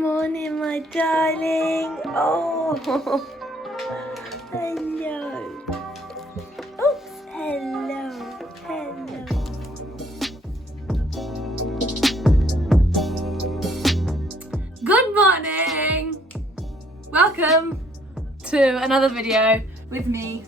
morning, my darling. Oh, hello. Oops, hello, hello. Good morning. Welcome to another video with me,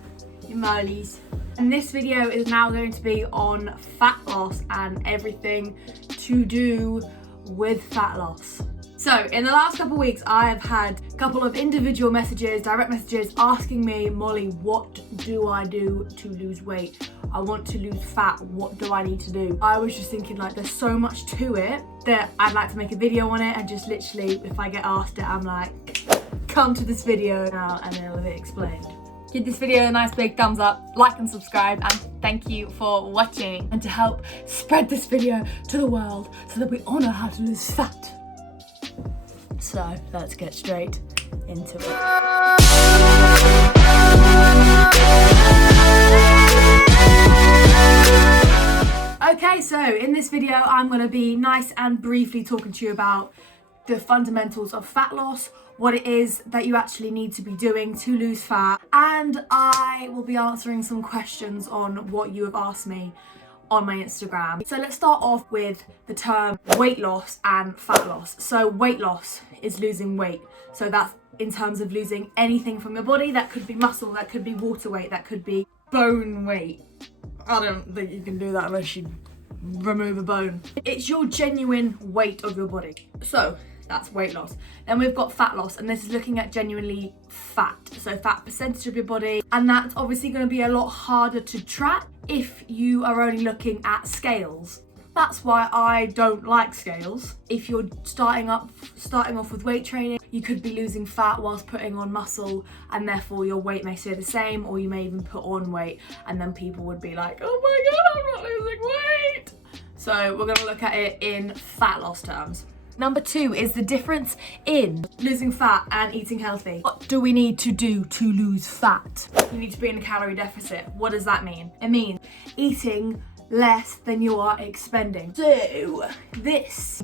your Mollies. And this video is now going to be on fat loss and everything to do with fat loss. So in the last couple of weeks, I have had a couple of individual messages, direct messages asking me, Molly, what do I do to lose weight? I want to lose fat, what do I need to do? I was just thinking like there's so much to it that I'd like to make a video on it, and just literally, if I get asked it, I'm like, come to this video now and it'll be explained. Give this video a nice big thumbs up, like and subscribe, and thank you for watching. And to help spread this video to the world so that we all know how to lose fat. So let's get straight into it. Okay, so in this video I'm going to be nice and briefly talking to you about the fundamentals of fat loss, what it is that you actually need to be doing to lose fat, and I will be answering some questions on what you have asked me on my Instagram. So let's start off with the term weight loss and fat loss. So weight loss is losing weight. So that's in terms of losing anything from your body. That could be muscle, that could be water weight, that could be bone weight. I don't think you can do that unless you remove a bone. It's your genuine weight of your body. So that's weight loss. Then we've got fat loss, and this is looking at genuinely fat. So fat percentage of your body. And that's obviously going to be a lot harder to track if you are only looking at scales. That's why I don't like scales. If you're starting off with weight training, you could be losing fat whilst putting on muscle, and therefore your weight may stay the same, or you may even put on weight, and then people would be like, oh my god, I'm not losing weight. So we're gonna look at it in fat loss terms. Number 2 is the difference in losing fat and eating healthy. What do we need to do to lose fat? You need to be in a calorie deficit. What does that mean? It means eating less than you are expending. So this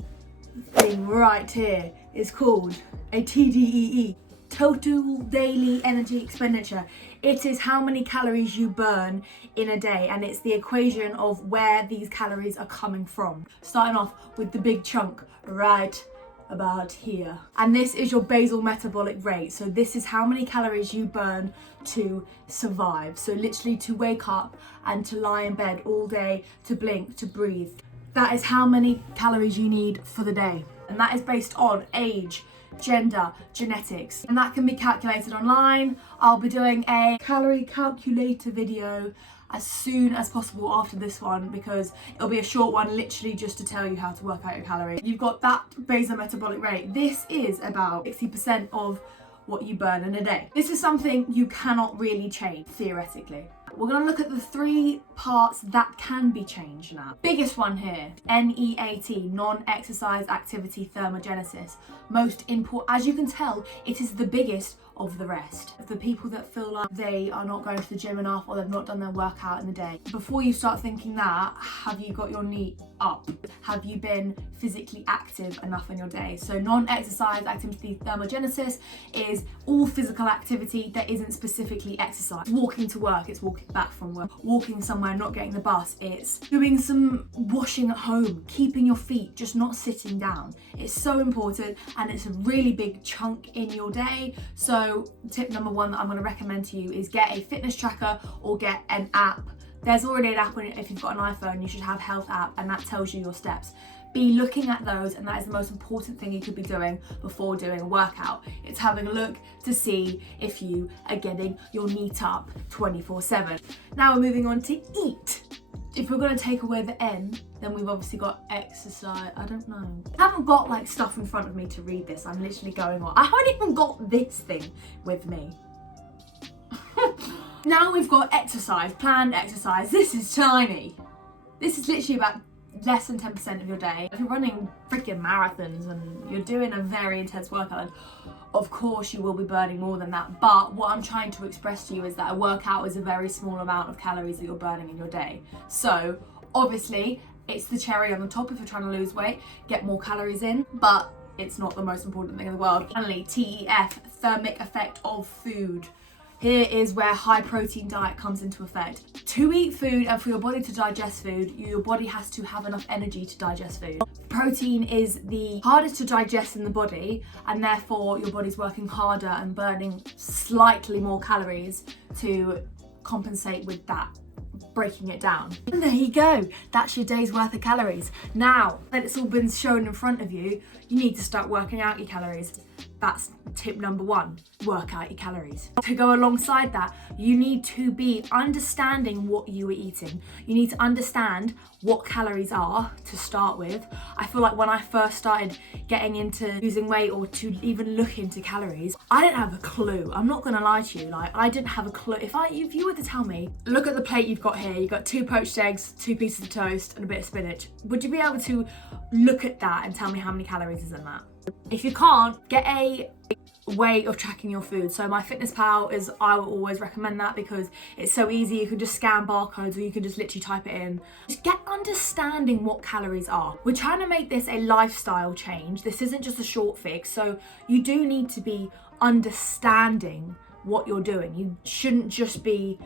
thing right here is called a TDEE, total daily energy expenditure. It is how many calories you burn in a day, and it's the equation of where these calories are coming from. Starting off with the big chunk right about here. And this is your basal metabolic rate. So this is how many calories you burn to survive. So literally to wake up and to lie in bed all day, to blink, to breathe. That is how many calories you need for the day. And that is based on age, gender, genetics, and that can be calculated online. I'll be doing a calorie calculator video as soon as possible after this one, because it'll be a short one, literally just to tell you how to work out your calories. You've got that basal metabolic rate. This is about 60% of what you burn in a day. This is something you cannot really change, theoretically. We're going to look at the 3 parts that can be changed now. Biggest one here, NEAT, non-exercise activity thermogenesis. Most important, as you can tell, it is the biggest of the rest. The people that feel like they are not going to the gym enough, or they've not done their workout in the day. Before you start thinking that, have you got your knee up? Have you been physically active enough in your day? So non-exercise activity thermogenesis is all physical activity that isn't specifically exercise. Walking to work, it's walking back from work. Walking somewhere, not getting the bus, it's doing some washing at home, keeping your feet, just not sitting down. It's so important, and it's a really big chunk in your day. So tip number 1 that I'm going to recommend to you is get a fitness tracker or get an app. There's already an app on it. If you've got an iPhone, you should have Health app, and that tells you your steps. Be looking at those, and that is the most important thing you could be doing before doing a workout. It's having a look to see if you are getting your NEAT up 24/7. Now we're moving on to eat. If we're going to take away the N, then we've obviously got exercise. I don't know. I haven't got like stuff in front of me to read this. I'm literally going on. I haven't even got this thing with me. Now we've got exercise, planned exercise. This is tiny. This is literally about less than 10% of your day. If you're running freaking marathons and you're doing a very intense workout, of course you will be burning more than that. But what I'm trying to express to you is that a workout is a very small amount of calories that you're burning in your day. So obviously it's the cherry on the top if you're trying to lose weight, get more calories in, but it's not the most important thing in the world. Finally, TEF, thermic effect of food. Here is where high protein diet comes into effect. To eat food and for your body to digest food, your body has to have enough energy to digest food. Protein is the hardest to digest in the body, and therefore your body's working harder and burning slightly more calories to compensate with that, breaking it down. And there you go, that's your day's worth of calories. Now that it's all been shown in front of you, you need to start working out your calories. That's tip number 1, work out your calories. To go alongside that, you need to be understanding what you are eating. You need to understand what calories are to start with. I feel like when I first started getting into losing weight or to even look into calories, I didn't have a clue. I'm not gonna lie to you, like I didn't have a clue. If you were to tell me, look at the plate you've got here, you've got 2 poached eggs, 2 pieces of toast and a bit of spinach. Would you be able to look at that and tell me how many calories is in that? If you can't, get a way of tracking your food. So MyFitnessPal is, I will always recommend that because it's so easy. You can just scan barcodes or you can just literally type it in. Just get understanding what calories are. We're trying to make this a lifestyle change. This isn't just a short fix. So you do need to be understanding what you're doing. You shouldn't just be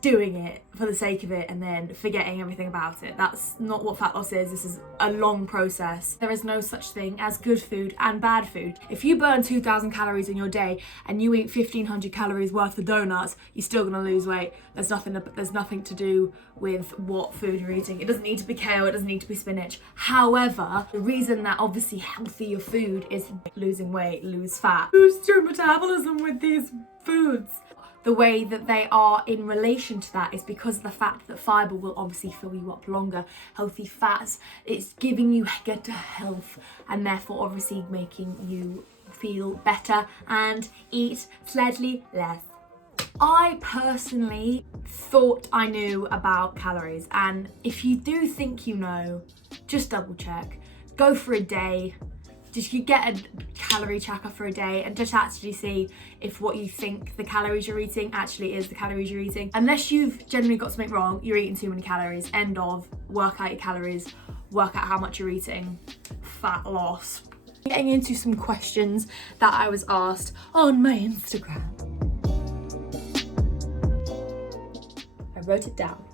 doing it for the sake of it and then forgetting everything about it. That's not what fat loss is. This is a long process. There is no such thing as good food and bad food. If you burn 2,000 calories in your day and you eat 1,500 calories worth of donuts, you're still gonna lose weight. There's nothing to do with what food you're eating. It doesn't need to be kale, it doesn't need to be spinach. However, the reason that obviously healthier food is losing weight, lose fat, boost your metabolism with these foods. The way that they are in relation to that is because of the fact that fibre will obviously fill you up longer. Healthy fats, it's giving you good health and therefore obviously making you feel better and eat slightly less. I personally thought I knew about calories, and if you do think you know, just double check. Go for a day. Just you get a calorie tracker for a day and just actually see if what you think the calories you're eating actually is the calories you're eating. Unless you've generally got something wrong, you're eating too many calories. End of. Work out your calories, work out how much you're eating. Fat loss. Getting into some questions that I was asked on my Instagram. I wrote it down.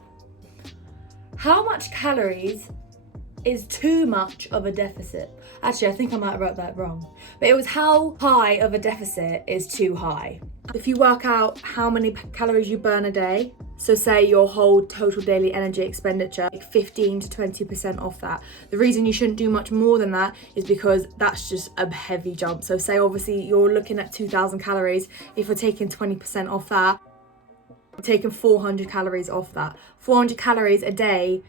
How much calories is too much of a deficit? Actually, I think I might have wrote that wrong. But it was how high of a deficit is too high. If you work out how many calories you burn a day, so say your whole total daily energy expenditure, like 15 to 20% off that. The reason you shouldn't do much more than that is because that's just a heavy jump. So say obviously you're looking at 2,000 calories. If you're taking 20% off that, you're taking 400 calories off that. 400 calories a day,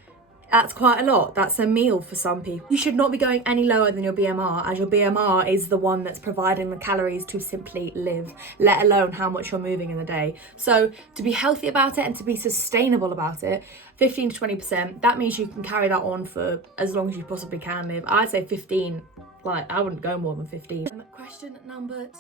that's quite a lot. That's a meal for some people. You should not be going any lower than your BMR, as your BMR is the one that's providing the calories to simply live, let alone how much you're moving in the day. So to be healthy about it and to be sustainable about it, 15 to 20%, that means you can carry that on for as long as you possibly can live. I'd say 15, like I wouldn't go more than 15. Question number 2.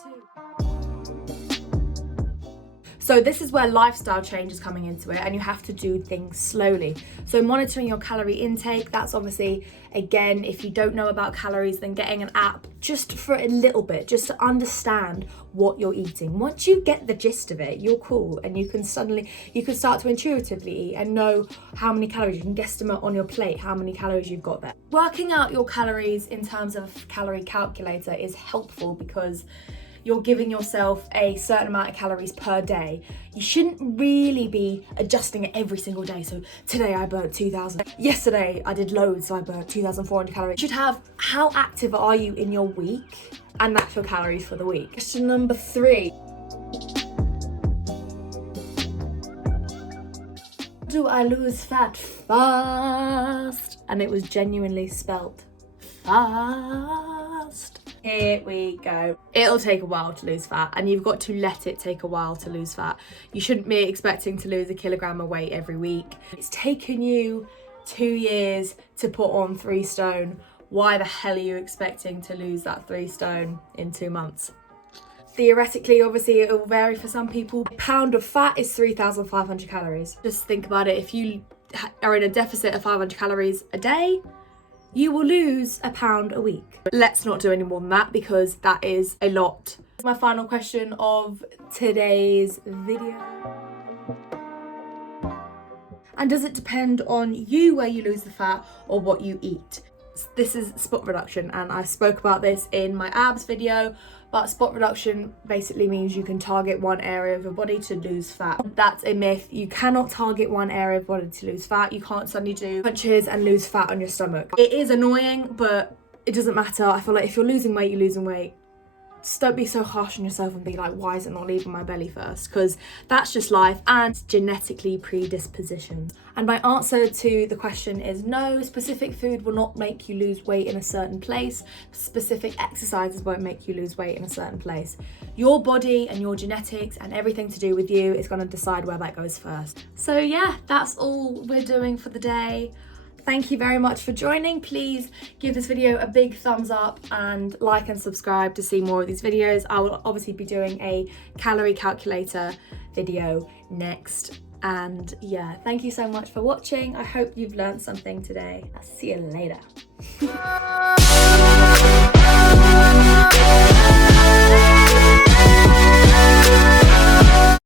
So this is where lifestyle change is coming into it, and you have to do things slowly. So monitoring your calorie intake, that's obviously, again, if you don't know about calories, then getting an app just for a little bit, just to understand what you're eating. Once you get the gist of it, you're cool, and you can start to intuitively eat and know how many calories. You can guesstimate on your plate how many calories you've got there. Working out your calories in terms of calorie calculator is helpful because you're giving yourself a certain amount of calories per day. You shouldn't really be adjusting it every single day. So today I burnt 2,000. Yesterday I did loads, so I burnt 2,400 calories. You should have how active are you in your week, and that's your calories for the week. Question number 3. Do I lose fat fast? And it was genuinely spelt fast. Here we go. It'll take a while to lose fat, and you've got to let it take a while to lose fat. You shouldn't be expecting to lose a kilogram of weight every week. It's taken you 2 years to put on 3 stone. Why the hell are you expecting to lose that 3 stone in 2 months? Theoretically, obviously, it will vary for some people. A pound of fat is 3,500 calories. Just think about it. If you are in a deficit of 500 calories a day, you will lose a pound a week. Let's not do any more than that because that is a lot. My final question of today's video. And does it depend on you where you lose the fat or what you eat? This is spot reduction, and I spoke about this in my abs video, but spot reduction basically means you can target one area of your body to lose fat. That's a myth. You cannot target one area of your body to lose fat. You can't suddenly do punches and lose fat on your stomach. It is annoying, but it doesn't matter. I feel like if you're losing weight, you're losing weight. Just don't be so harsh on yourself and be like, why is it not leaving my belly first? Because that's just life and genetically predispositioned. And my answer to the question is no, specific food will not make you lose weight in a certain place. Specific exercises won't make you lose weight in a certain place. Your body and your genetics and everything to do with you is going to decide where that goes first. So yeah, that's all we're doing for the day. Thank you very much for joining. Please give this video a big thumbs up and like and subscribe to see more of these videos. I will obviously be doing a calorie calculator video next. And yeah, thank you so much for watching. I hope you've learned something today. I'll see you later.